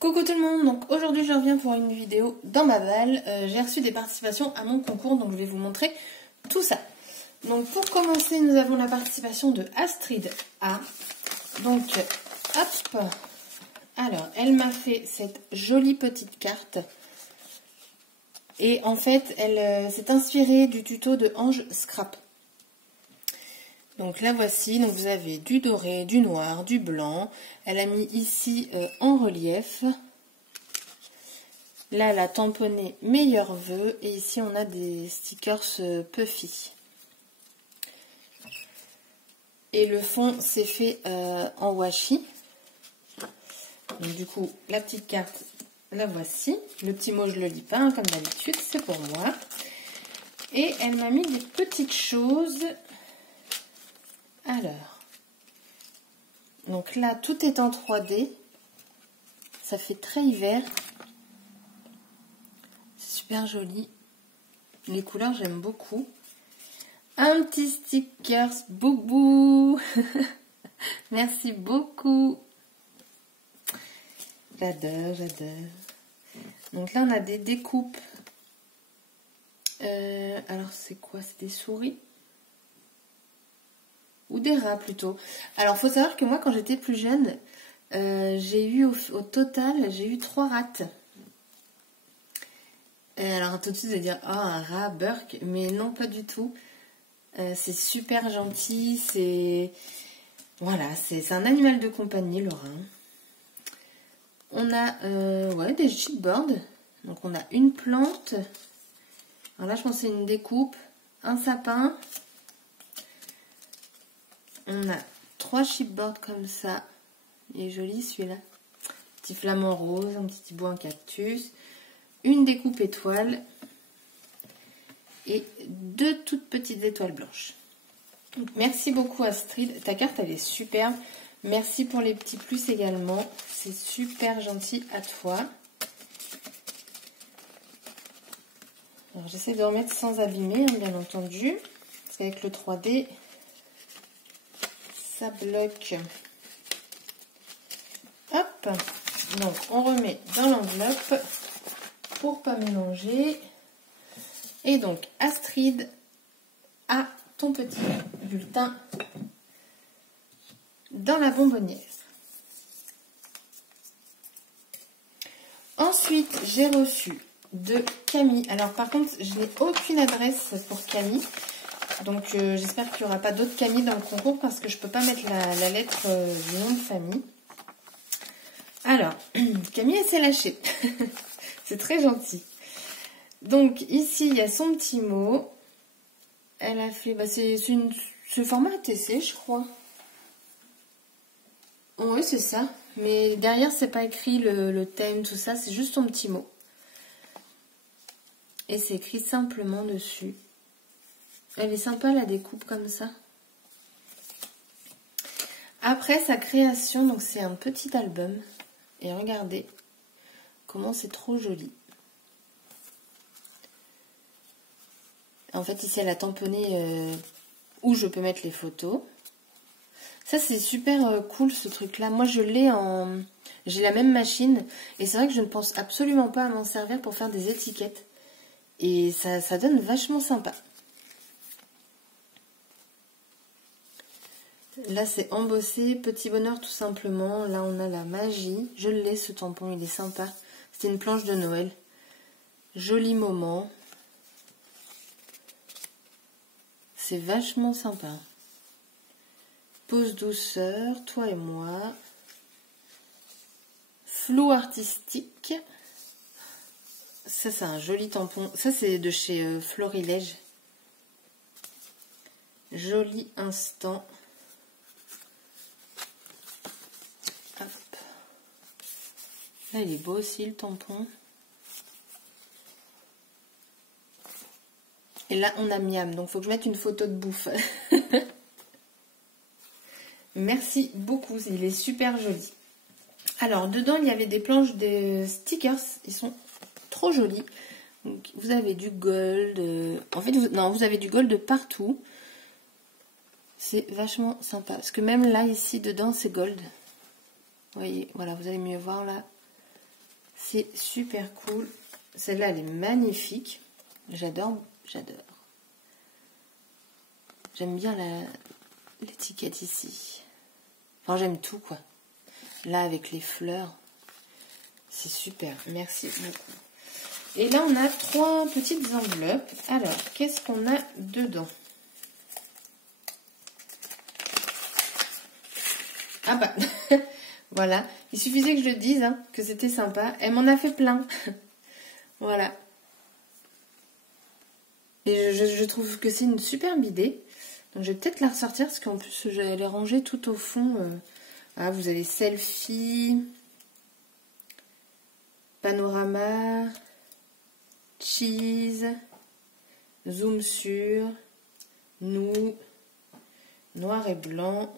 Coucou tout le monde, donc aujourd'hui je reviens pour une vidéo dans ma balle. J'ai reçu des participations à mon concours, donc je vais vous montrer tout ça. Donc pour commencer, nous avons la participation de Astrid A. Donc hop, alors elle m'a fait cette jolie petite carte. Et en fait, elle s'est inspirée du tuto de Ange Scrap. Donc la voici, donc vous avez du doré, du noir, du blanc. Elle a mis ici en relief. Là, elle a tamponné meilleurs vœux. Et ici, on a des stickers puffy. Et le fond, c'est fait en washi. Donc du coup, la petite carte, la voici. Le petit mot, je le lis pas, hein, comme d'habitude, c'est pour moi. Et elle m'a mis des petites choses. Alors, donc là, tout est en 3D. Ça fait très hiver. C'est super joli. Les couleurs, j'aime beaucoup. Un petit sticker boubou. Merci beaucoup. J'adore, j'adore. Donc là, on a des découpes. Alors, c'est quoi? C'est des souris? Ou des rats plutôt. Alors, faut savoir que moi, quand j'étais plus jeune, j'ai eu au total, j'ai eu 3 rats. Alors, tout de suite, vous allez dire, oh, un rat, Burke. Mais non, pas du tout. C'est super gentil. C'est voilà, c'est un animal de compagnie, le rat. On a ouais, des chipboards. Donc, on a une plante. Alors là, je pense que c'est une découpe. Un sapin. On a 3 chipboards comme ça. Il est joli celui-là. Petit flamant rose, un petit hibou, un cactus. Une découpe étoile. Et 2 toutes petites étoiles blanches. Donc, merci beaucoup Astrid. Ta carte, elle est superbe. Merci pour les petits plus également. C'est super gentil à toi. Alors, j'essaie de remettre sans abîmer, hein, bien entendu. Parce qu'avec le 3D... ça bloque. Hop. Donc, on remet dans l'enveloppe pour pas mélanger. Et donc, Astrid a ton petit bulletin dans la bonbonnière. Ensuite, j'ai reçu de Camille. Alors, par contre, je n'ai aucune adresse pour Camille. Donc, j'espère qu'il n'y aura pas d'autres Camille dans le concours parce que je ne peux pas mettre la lettre du nom de famille. Alors, Camille, elle s'est lâchée. C'est très gentil. Donc, ici, il y a son petit mot. Elle a fait... Bah, c'est format ATC, je crois. Oui, c'est ça. Mais derrière, c'est pas écrit le thème, tout ça. C'est juste son petit mot. Et c'est écrit simplement dessus. Elle est sympa la découpe comme ça. Après sa création, donc c'est un petit album. Et regardez comment c'est trop joli. En fait ici elle a tamponné où je peux mettre les photos. Ça c'est super cool ce truc là. Moi je l'ai en... J'ai la même machine. Et c'est vrai que je ne pense absolument pas à m'en servir pour faire des étiquettes. Et ça donne vachement sympa. Là, c'est embossé, petit bonheur tout simplement. Là, on a la magie. Je l'ai, ce tampon, il est sympa. C'était une planche de Noël. Joli moment. C'est vachement sympa. Pause douceur, toi et moi. Flou artistique. Ça, c'est un joli tampon. Ça, c'est de chez Florilège. Joli instant. Là, il est beau aussi, le tampon. Et là, on a Miam. Donc, il faut que je mette une photo de bouffe. Merci beaucoup. Il est super joli. Alors, dedans, il y avait des planches de stickers. Ils sont trop jolis. Donc, vous avez du gold. En fait, vous avez du gold partout. C'est vachement sympa. Parce que même là, ici, dedans, c'est gold. Vous voyez, voilà, vous allez mieux voir là. C'est super cool. Celle-là, elle est magnifique. J'adore, j'adore. J'aime bien l'étiquette ici. Enfin, j'aime tout, quoi. Là, avec les fleurs, c'est super. Merci beaucoup. Et là, on a 3 petites enveloppes. Alors, qu'est-ce qu'on a dedans? Ah bah, voilà. Il suffisait que je le dise, hein, que c'était sympa. Elle m'en a fait plein. Voilà. Et je trouve que c'est une superbe idée. Donc, je vais peut-être la ressortir parce qu'en plus, j'allais les ranger tout au fond. Ah, vous avez selfie, panorama, cheese, zoom sur, nous, noir et blanc,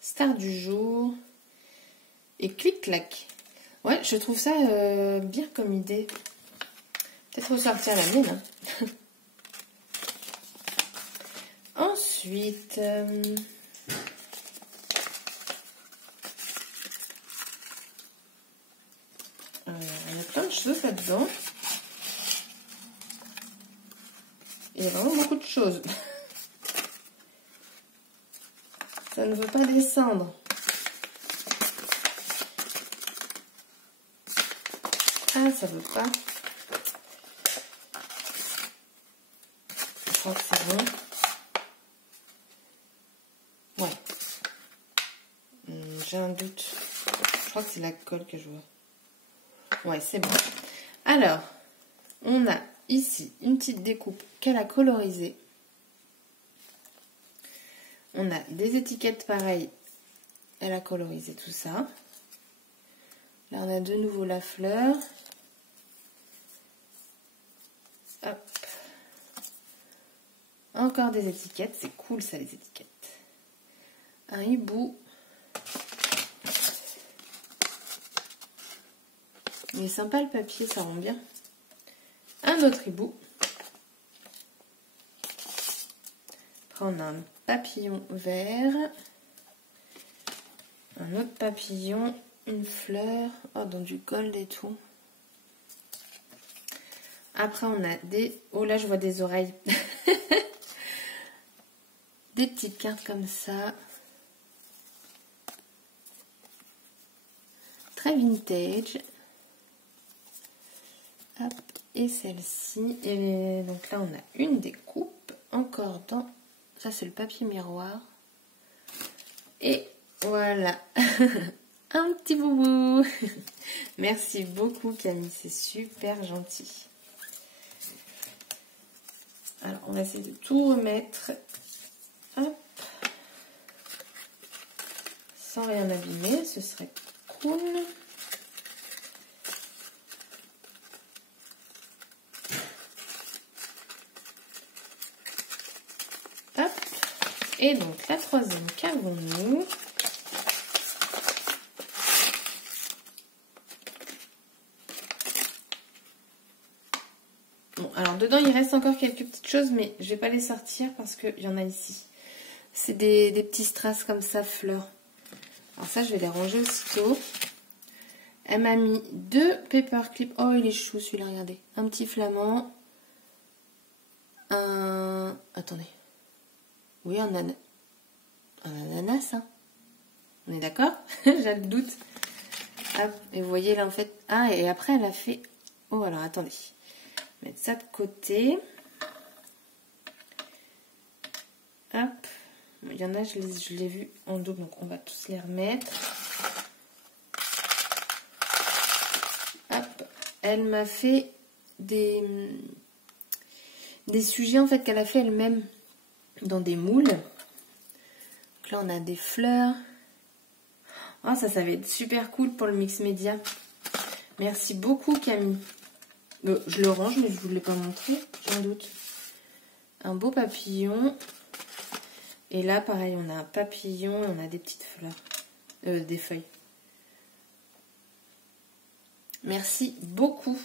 star du jour et clic-clac. Ouais, je trouve ça bien comme idée. Peut-être ressortir la mienne. Hein. Ensuite, il y a plein de choses là-dedans. Il y a vraiment beaucoup de choses. Ça ne veut pas descendre. Ah, ça veut pas. Je crois que c'est bon. Ouais. J'ai un doute. Je crois que c'est la colle que je vois. Ouais, c'est bon. Alors, on a ici une petite découpe qu'elle a colorisée. On a des étiquettes pareilles. Elle a colorisé tout ça. Là, on a de nouveau la fleur. Hop. Encore des étiquettes. C'est cool ça, les étiquettes. Un hibou. Il est sympa le papier, ça rend bien. Un autre hibou. Après, on a un papillon vert. Un autre papillon. Une fleur. Oh, dans du gold et tout. Après, on a des... Oh, là, je vois des oreilles. Des petites cartes comme ça. Très vintage. Hop, et celle-ci. Et donc là, on a une découpe. Encore dans... Ça, c'est le papier miroir. Et voilà. Un petit boubou. Merci beaucoup, Camille. C'est super gentil. Alors, on va essayer de tout remettre. Hop. Sans rien abîmer. Ce serait cool. Hop. Et donc, la troisième qu'avons-nous? Bon, alors dedans, il reste encore quelques petites choses, mais je vais pas les sortir parce qu'il y en a ici. C'est des petits strass comme ça, fleurs. Alors ça, je vais les ranger aussitôt. Elle m'a mis 2 paperclips. Oh, il est chou celui-là, regardez. Un petit flamand. Attendez. Oui, un ananas, hein. On est d'accord? J'ai le doute. Hop, et vous voyez là, en fait... Ah, et après, elle a fait... Oh, alors, attendez. Mettre ça de côté. Hop. Il y en a, je l'ai vu en double, donc on va tous les remettre. Hop. Elle m'a fait des sujets, en fait, qu'elle a fait elle-même dans des moules. Donc là, on a des fleurs. Oh, ça va être super cool pour le mix média. Merci beaucoup, Camille. Je le range, mais je ne vous l'ai pas montré, j'ai un doute. Un beau papillon. Et là, pareil, on a un papillon et on a des petites fleurs. Des feuilles. Merci beaucoup.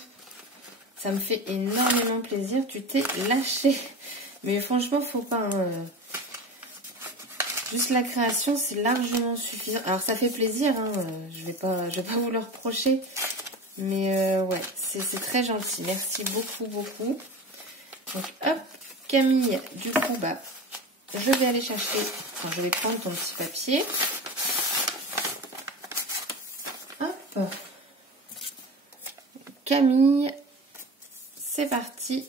Ça me fait énormément plaisir. Tu t'es lâché. Mais franchement, faut pas... Juste la création, c'est largement suffisant. Alors, ça fait plaisir. Hein, je vais pas vous le reprocher. Mais ouais, c'est très gentil. Merci beaucoup, beaucoup. Donc hop, Camille, du coup, bah, je vais aller chercher, enfin je vais prendre ton petit papier. Hop. Camille, c'est parti.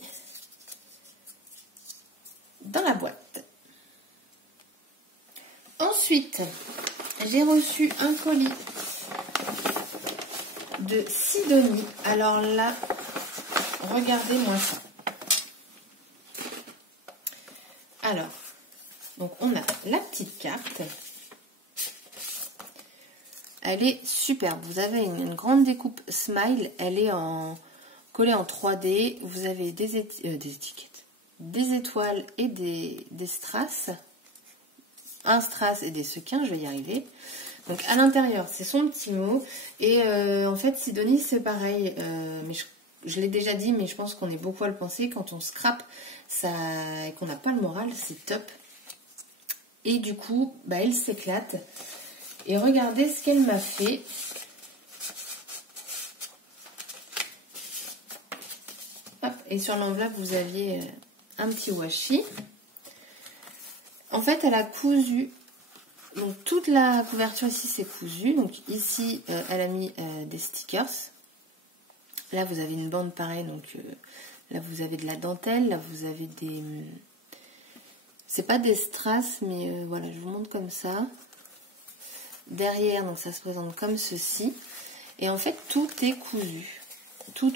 Dans la boîte. Ensuite, j'ai reçu un colis de Sidonie. Alors là, regardez-moi ça. Alors, donc on a la petite carte. Elle est superbe. Vous avez une grande découpe smile. Elle est collée en 3D. Vous avez des étiquettes, des étoiles et des strass. Un strass et des sequins, je vais y arriver. Donc à l'intérieur, c'est son petit mot. Et en fait, Sidonie, c'est pareil. Mais je l'ai déjà dit, mais je pense qu'on est beaucoup à le penser. Quand on scrape ça, et qu'on n'a pas le moral, c'est top. Et du coup, bah, elle s'éclate. Et regardez ce qu'elle m'a fait. Hop. Et sur l'enveloppe, vous aviez un petit washi. En fait, elle a cousu. Donc toute la couverture ici, c'est cousu. Donc ici, elle a mis des stickers. Là, vous avez une bande pareille. Donc là, vous avez de la dentelle. Là, vous avez des... C'est pas des strass, mais voilà, je vous montre comme ça. Derrière, donc ça se présente comme ceci. Et en fait, tout est cousu. Tout.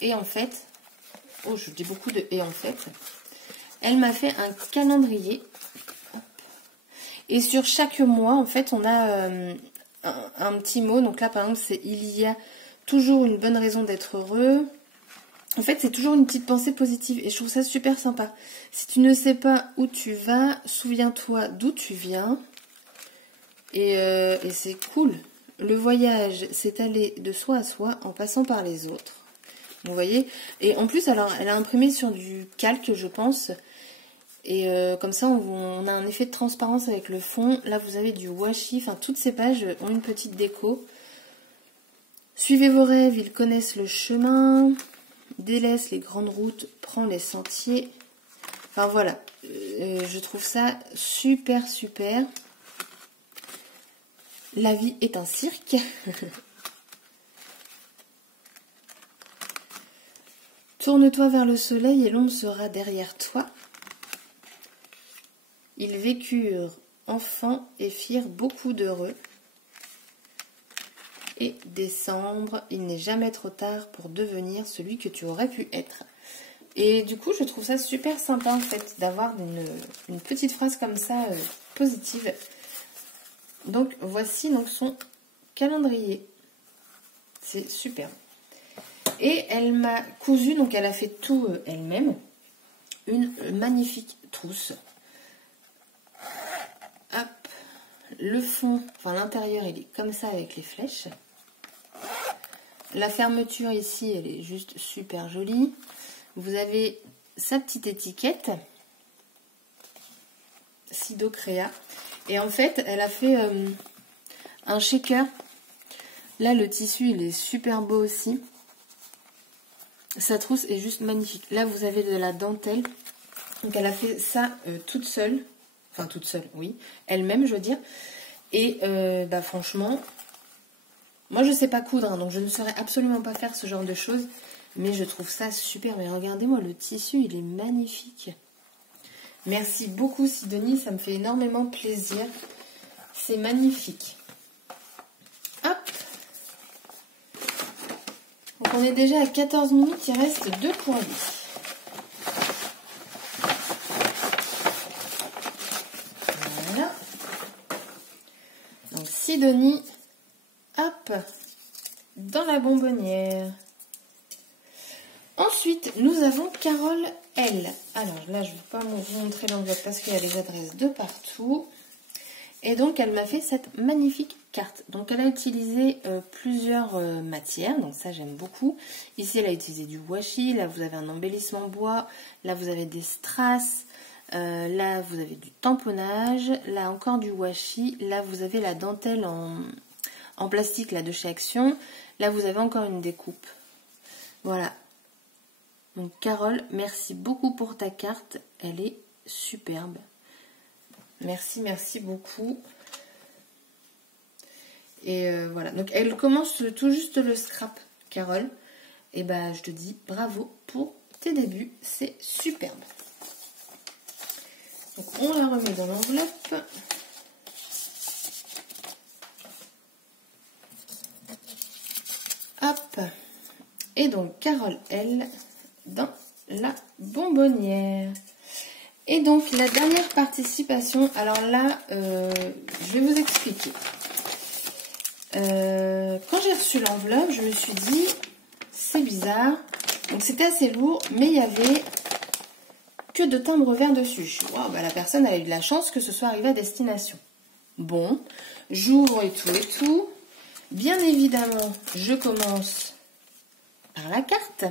Et en fait, oh, je dis beaucoup de et en fait. Elle m'a fait un calendrier. Hop. Et sur chaque mois, en fait, on a un petit mot. Donc là, par exemple, c'est il y a toujours une bonne raison d'être heureux. En fait, c'est toujours une petite pensée positive. Et je trouve ça super sympa. Si tu ne sais pas où tu vas, souviens-toi d'où tu viens. Et c'est cool. Le voyage, c'est aller de soi à soi en passant par les autres. Vous voyez? Et en plus, alors, elle a imprimé sur du calque, je pense. Et comme ça, on a un effet de transparence avec le fond. Là, vous avez du washi. Enfin, toutes ces pages ont une petite déco. Suivez vos rêves, ils connaissent le chemin. Délaisse les grandes routes, prends les sentiers. Enfin, voilà. Je trouve ça super, super. La vie est un cirque. Tourne-toi vers le soleil et l'ombre sera derrière toi. Ils vécurent enfants et firent beaucoup d'heureux. Et décembre, il n'est jamais trop tard pour devenir celui que tu aurais pu être. Et du coup, je trouve ça super sympa en fait d'avoir une petite phrase comme ça positive. Donc voici donc son calendrier. C'est super. Et elle m'a cousu, donc elle a fait tout elle-même, une magnifique trousse. Hop, le fond, enfin l'intérieur, il est comme ça avec les flèches. La fermeture ici, elle est juste super jolie. Vous avez sa petite étiquette, Sido Créa. Et en fait, elle a fait un shaker. Là, le tissu, il est super beau aussi. Sa trousse est juste magnifique. Là, vous avez de la dentelle. Donc, elle a fait ça toute seule. Enfin, toute seule, oui. Elle-même, je veux dire. Et bah, franchement, moi, je sais pas coudre. Hein, donc, je ne saurais absolument pas faire ce genre de choses. Mais je trouve ça super. Mais regardez-moi, le tissu, il est magnifique. Merci beaucoup, Sidonie. Ça me fait énormément plaisir. C'est magnifique. Hop. Donc, on est déjà à 14 minutes. Il reste 2 courriers. Voilà. Donc, Sidonie. Hop. Dans la bonbonnière. Ensuite, nous avons Carole L. Alors là, je ne vais pas vous montrer l'enveloppe parce qu'il y a les adresses de partout. Et donc, elle m'a fait cette magnifique carte. Donc, elle a utilisé plusieurs matières. Donc, ça, j'aime beaucoup. Ici, elle a utilisé du washi. Là, vous avez un embellissement bois. Là, vous avez des strass. Là, vous avez du tamponnage. Là, encore du washi. Là, vous avez la dentelle en en plastique là de chez Action. Là vous avez encore une découpe. Voilà. Donc Carole, merci beaucoup pour ta carte. Elle est superbe. Merci, merci beaucoup. Et voilà. Donc elle commence tout juste le scrap, Carole. Et bah je te dis bravo pour tes débuts. C'est superbe. Donc on la remet dans l'enveloppe. Hop. Et donc Carole, elle, dans la bonbonnière. Et donc la dernière participation, alors là, je vais vous expliquer. Quand j'ai reçu l'enveloppe, je me suis dit, c'est bizarre. Donc c'était assez lourd, mais il y avait que de timbre vert dessus. Je suis, wow, bah, la personne a eu de la chance que ce soit arrivé à destination. Bon, j'ouvre et tout. Bien évidemment, je commence par la carte.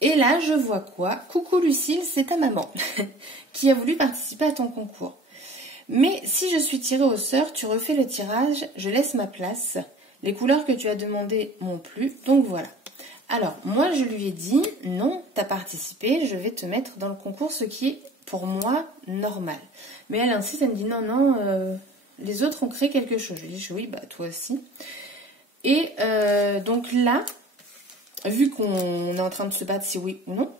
Et là, je vois quoi? Coucou Lucille, c'est ta maman qui a voulu participer à ton concours. Mais si je suis tirée au sort, tu refais le tirage, je laisse ma place. Les couleurs que tu as demandées m'ont plu, donc voilà. Alors, moi, je lui ai dit, non, tu as participé, je vais te mettre dans le concours, ce qui est pour moi normal. Mais elle insiste, elle me dit, non, les autres ont créé quelque chose. Je lui dis, oui, bah toi aussi. Et donc là, vu qu'on est en train de se battre si oui ou non,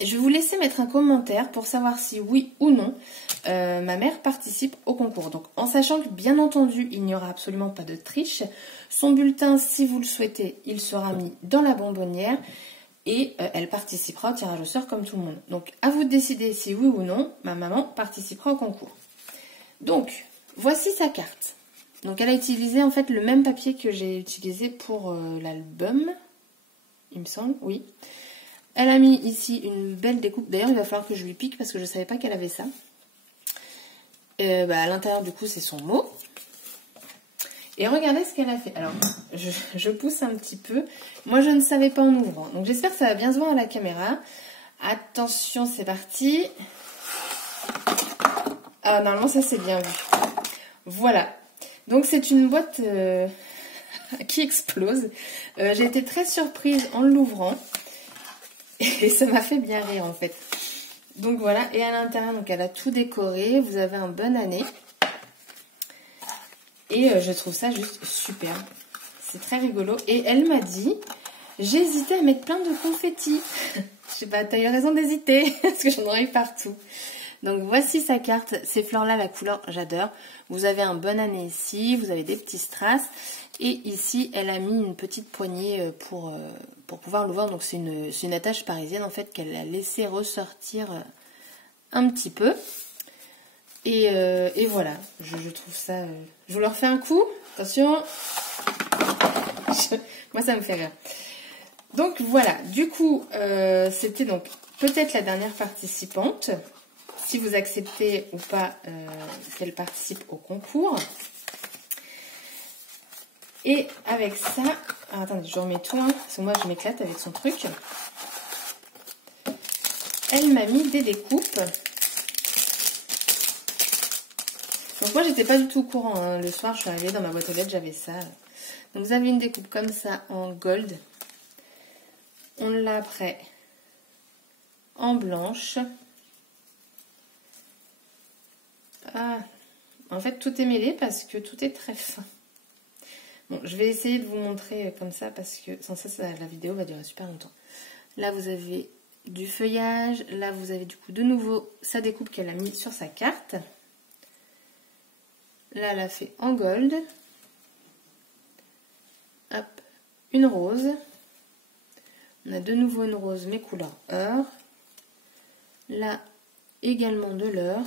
je vais vous laisser mettre un commentaire pour savoir si oui ou non ma mère participe au concours. Donc en sachant que bien entendu il n'y aura absolument pas de triche. Son bulletin, si vous le souhaitez, il sera mis dans la bonbonnière et elle participera au tirage au sort comme tout le monde. Donc à vous de décider si oui ou non ma maman participera au concours. Donc voici sa carte. Donc elle a utilisé en fait le même papier que j'ai utilisé pour l'album. Il me semble, oui. Elle a mis ici une belle découpe. D'ailleurs, il va falloir que je lui pique parce que je ne savais pas qu'elle avait ça. À l'intérieur, du coup, c'est son mot. Et regardez ce qu'elle a fait. Alors, je pousse un petit peu. Moi, je ne savais pas en ouvrant. Donc, j'espère que ça va bien se voir à la caméra. Attention, c'est parti. Ah, normalement, ça, c'est bien vu. Voilà. Donc, c'est une boîte... qui explose. J'ai été très surprise en l'ouvrant et ça m'a fait bien rire en fait. Donc voilà, et à l'intérieur, donc elle a tout décoré. Vous avez un bonne année et je trouve ça juste super. C'est très rigolo. Et elle m'a dit, j'ai hésité à mettre plein de confettis. Je sais pas, t'as eu raison d'hésiter parce que j'en aurais eu partout. Donc voici sa carte, ces fleurs-là, la couleur, j'adore. Vous avez un bonne année ici, vous avez des petits strass. Et ici, elle a mis une petite poignée pour pouvoir l'ouvrir. Donc c'est une attache parisienne en fait qu'elle a laissé ressortir un petit peu. Et voilà, je trouve ça... Je vous leur fais un coup, attention. Moi ça me fait rire. Donc voilà, du coup, c'était donc peut-être la dernière participante. Si vous acceptez ou pas qu'elle participe au concours. Et avec ça... Ah, attendez, je remets tout, hein, parce que moi je m'éclate avec son truc. Elle m'a mis des découpes. Donc moi j'étais pas du tout au courant, hein. Le soir je suis arrivée dans ma boîte aux lettres, j'avais ça. Donc vous avez une découpe comme ça en gold. On l'a après en blanche. Ah, en fait tout est mêlé parce que tout est très fin. Bon, je vais essayer de vous montrer comme ça parce que sans ça, la vidéo va durer super longtemps. Là, vous avez du feuillage. Là, vous avez du coup de nouveau sa découpe qu'elle a mis sur sa carte. Là, elle a fait en gold. Hop, une rose. On a de nouveau une rose, mais couleur or. Là, également de l'or.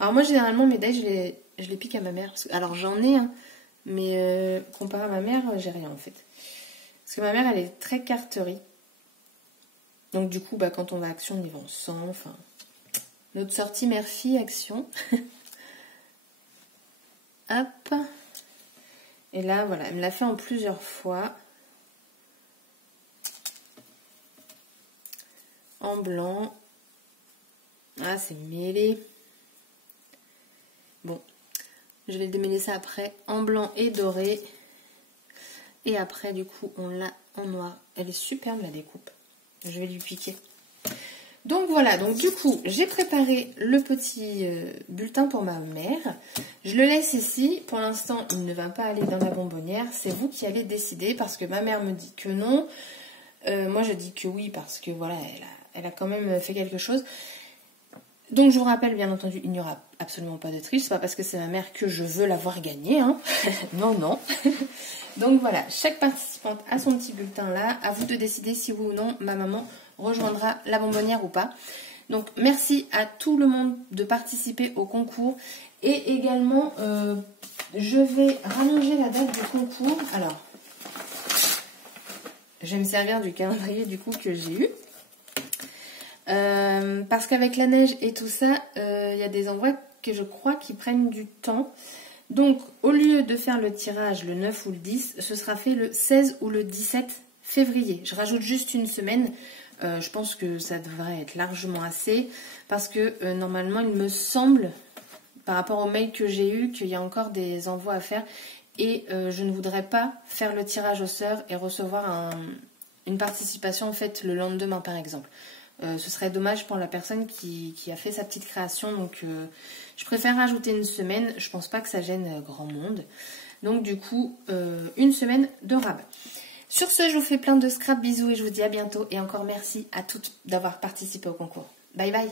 Alors moi, généralement, mes dailles, je les pique à ma mère. Alors, j'en ai un. Mais comparé à ma mère, j'ai rien en fait. Parce que ma mère, elle est très carterie. Donc du coup, quand on va à Action, on y va ensemble. Enfin, notre sortie mère-fille Action. Hop. Et là, voilà, elle me l'a fait en plusieurs fois. En blanc. Ah, c'est mêlé. Bon. Je vais démêler ça après en blanc et doré. Et après, du coup, on l'a en noir. Elle est superbe, la découpe. Je vais lui piquer. Donc voilà, donc du coup, j'ai préparé le petit bulletin pour ma mère. Je le laisse ici. Pour l'instant, il ne va pas aller dans la bonbonnière. C'est vous qui allez décider parce que ma mère me dit que non. Moi, je dis que oui parce que voilà, elle a quand même fait quelque chose. Donc je vous rappelle, bien entendu, il n'y aura absolument pas de triche. C'est pas parce que c'est ma mère que je veux l'avoir gagnée. Hein. Non, non. Donc voilà, chaque participante a son petit bulletin là. À vous de décider si oui ou non ma maman rejoindra la bonbonnière ou pas. Donc merci à tout le monde de participer au concours. Et également, je vais rallonger la date du concours. Alors, je vais me servir du calendrier du coup que j'ai eu. Parce qu'avec la neige et tout ça, il y a des envois que je crois qui prennent du temps. Donc, au lieu de faire le tirage le 9 ou le 10, ce sera fait le 16 ou le 17 février. Je rajoute juste une semaine. Je pense que ça devrait être largement assez. Parce que normalement, il me semble, par rapport au mail que j'ai eu, qu'il y a encore des envois à faire. Et je ne voudrais pas faire le tirage au sort et recevoir une participation en fait le lendemain, par exemple. Ce serait dommage pour la personne qui a fait sa petite création. Donc je préfère rajouter une semaine. Je pense pas que ça gêne grand monde. Donc du coup, une semaine de rabais. Sur ce, je vous fais plein de scrap bisous et je vous dis à bientôt. Et encore merci à toutes d'avoir participé au concours. Bye bye.